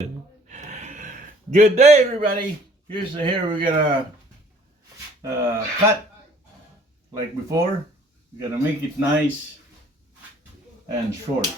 Good day, everybody. Here's the hair we're gonna cut like before. We're gonna make it nice and short.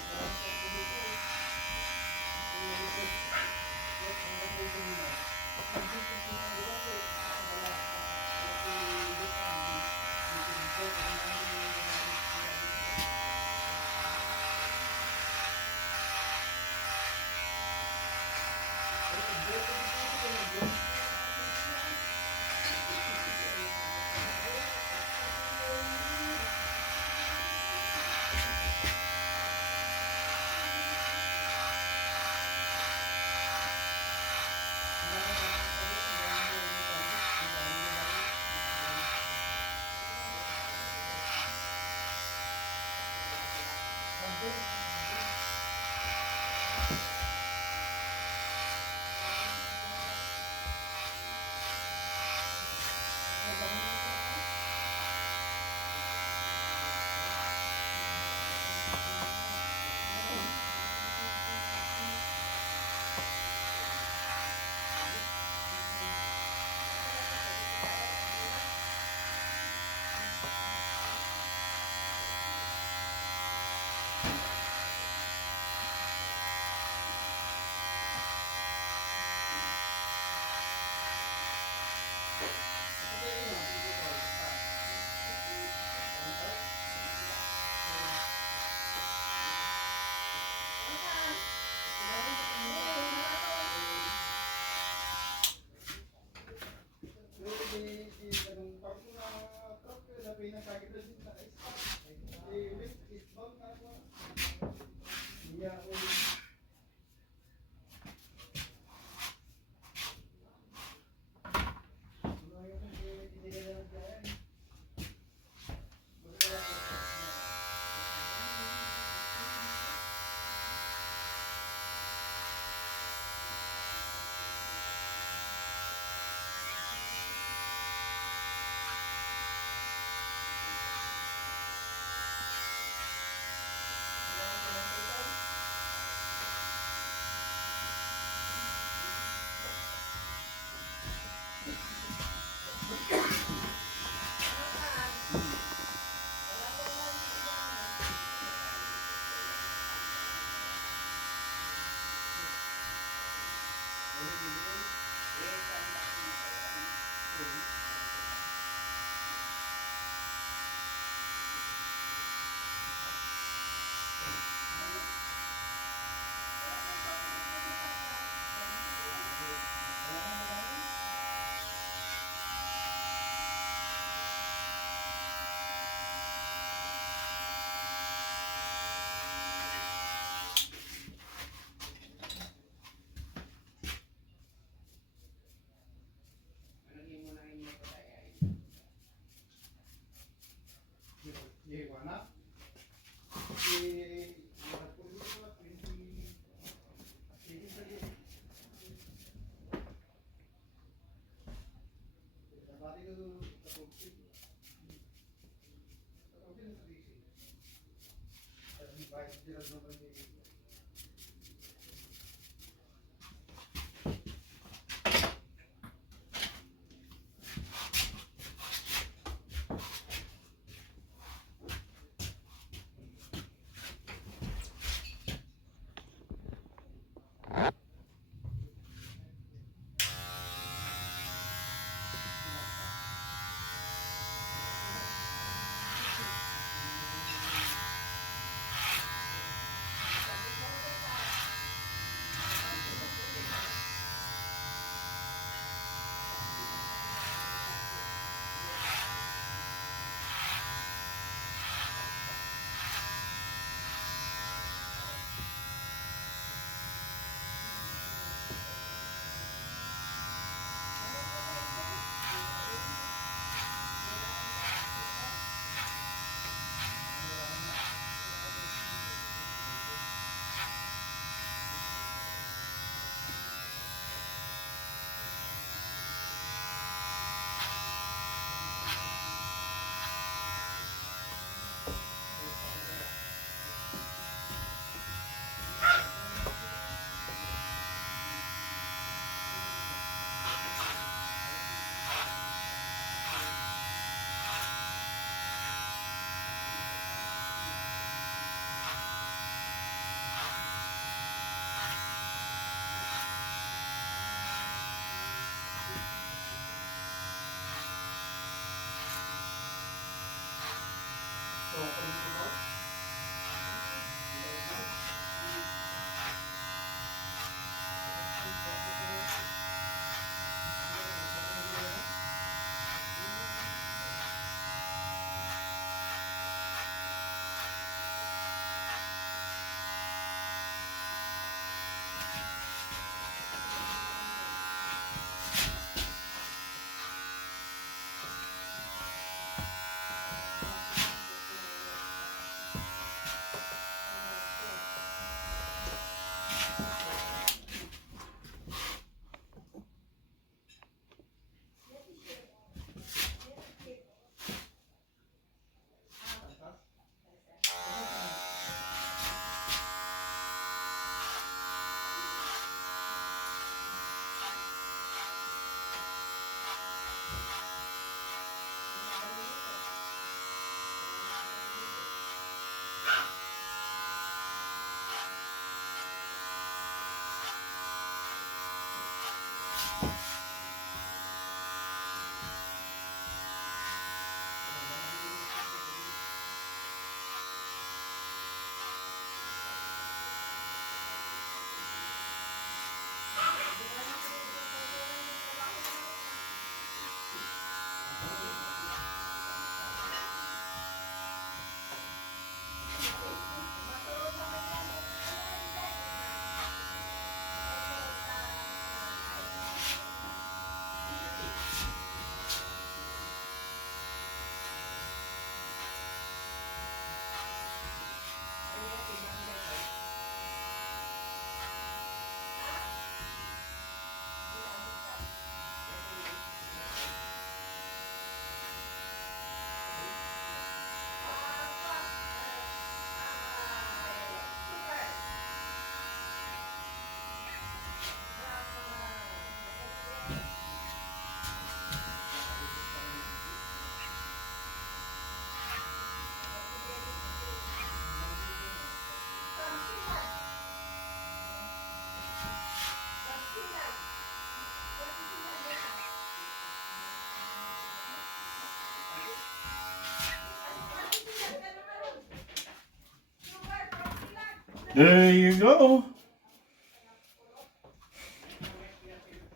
There you go.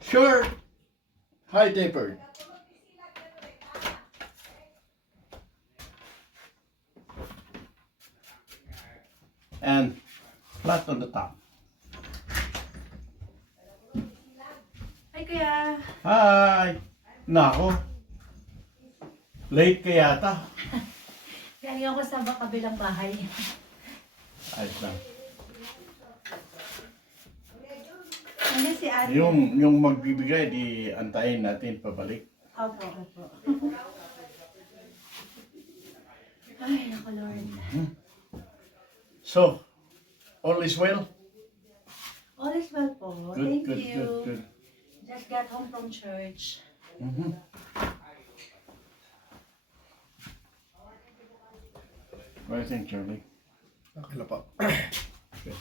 Short, high tapered. And flat on the top. Hi, Kuya. Hi! Nako. Late ka yata. Galing ako sa kabilang bahay. Ayos lang. Ano si ate? Yung magbibigay, di antayin natin pabalik. Opo, opo. Ay, naku Lord. So, all is well? All is well po. Good, Thank good, you. good, good. Just got home from church. Mhm. What do you think, Charlie? Okay na po. Good.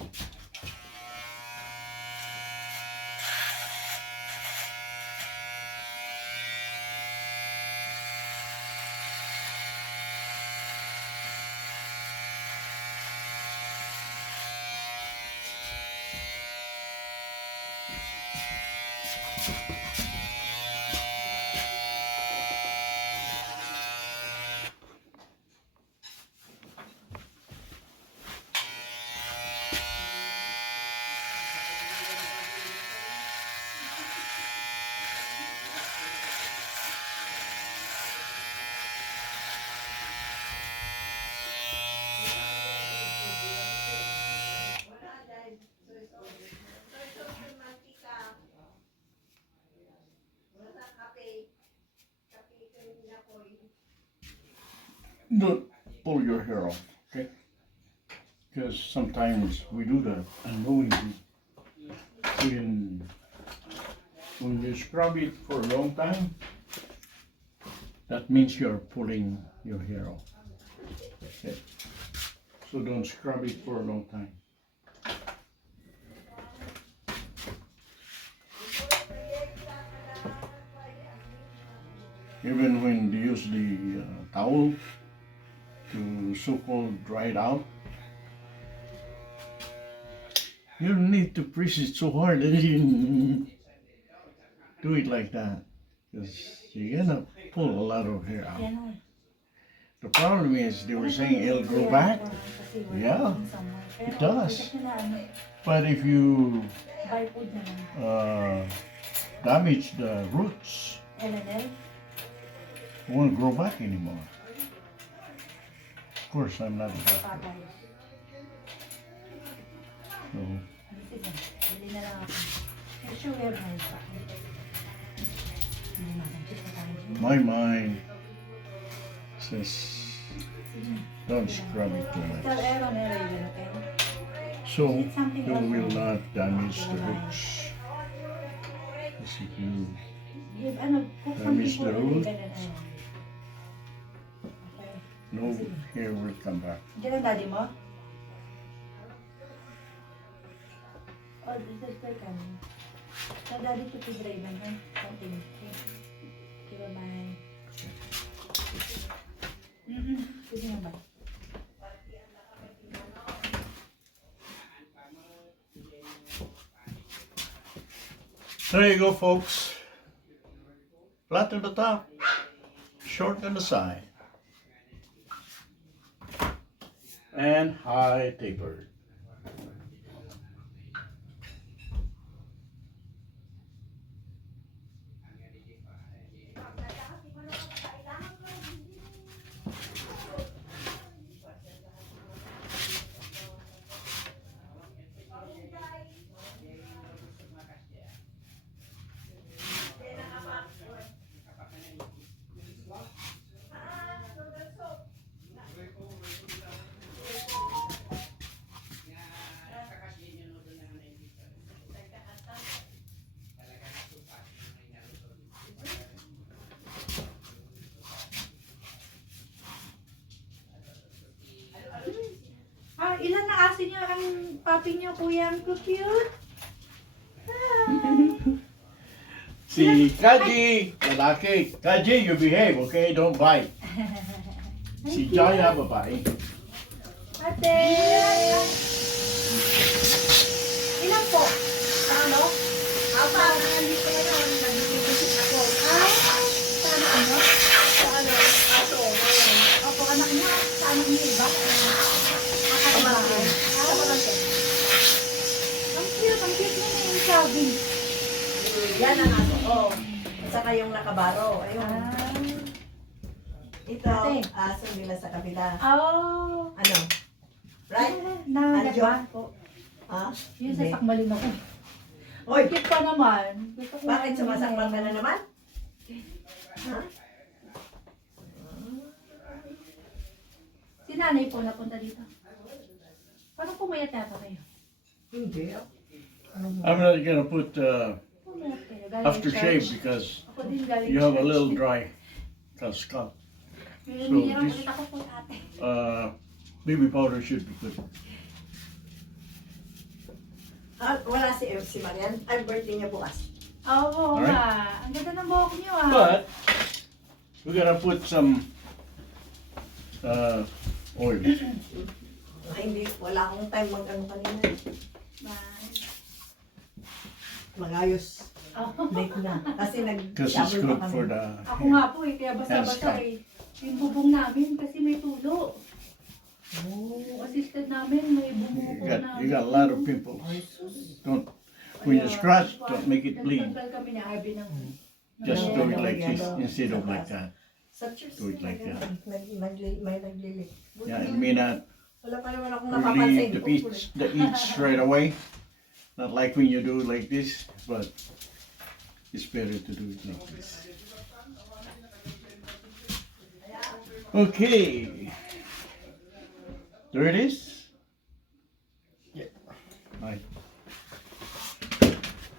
Don't pull your hair off, okay? Because sometimes we do that unknowingly. When you scrub it for a long time, that means you're pulling your hair off. Okay? So don't scrub it for a long time. Even when they use the towel to so-called dry it out, you don't need to press it so hard that you do it like that, because you're gonna pull a lot of hair out. Yan o. The problem is they were saying it'll grow back, Yeah, it does. but if you Buy food na lang. damage the roots, LNL? it won't grow back anymore. Of course, I'm not a doctor, Patay. so Sige, bili na lang ako. Make sure we have nice back. Hindi naman, check na tayo. my mind says don't scrub it too Tell much, Aaron, Aaron, okay? so you will not damage the roots. Because if you Give, ano, cook Damage something the for root. Aaron and Aaron. Okay. no hair will come back. Diyan ang daddy mo? Oh, this is for kami. Tell daddy to dry man, ha? Something. Okay. Okay, bye-bye. Sige na ba? There you go, folks. Flat on the top, short on the side, and high tapered. Ah, ilan na asin niyo ang papi niyo, kuya? Ang cute. Si Kaji, lalaki. Kaji, you behave, okay? Don't bite. Si Jaya, babae. Ate! po. Ano? Apa, nandito ngayon, nag-visit ako. Sana ano? Sa ano, aso, ngayon. Opo, anak niya. Sa anak niya iba. Pamangkin. Sa pamangkin. Ang cute na yung sabi. Yan ang aso ko. At saka yung nakabaro. Ayun. Ito, Ate. aso nila sa kabila. Oh. Ano? Right? Nagba po. Ha? Yun sa Hindi. sakmalin ako. Hoy, Cute pa naman. Gusto ko bakit sumasakmal ka na naman? Ha? Si nanay po napunta dito. Paano pumayat yata kayo? Hindi. I'm not gonna put Pumayat kayo. Galing aftershave church. because Ako din galing you have a church. little dry scalp. May So, umiiyak this- ulit ako po ate. Baby powder should be good. Wala si Marian. Ay, birthday niya bukas. Oo Alright. nga. Ang ganda ng buhok niyo ah. But we're gonna put some oil. Ay, hindi. Wala akong time mag-ano kanina. Bye. Mag-ayos. Oh. Late na. Kasi Because it's nag-shovel good pa for kami. the Ako nga po eh, kaya basa-basa Hands eh. Yung bubong namin kasi may tulo. Oh. Yung assisted namin may bubong po you got a lot of pimples. Don't when you scratch, don't make it bleed. Nagtanggal kami ni Abby ng... Just do it like this instead of like that. Sa church, Do it like that. may naglilik. Yeah, it may not Wala pa naman akong napapansin. relieve the eats right away. Not like when you do it like this, but it's better to do it like this. Okay. There it is. Yeah. Right.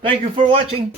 Thank you for watching.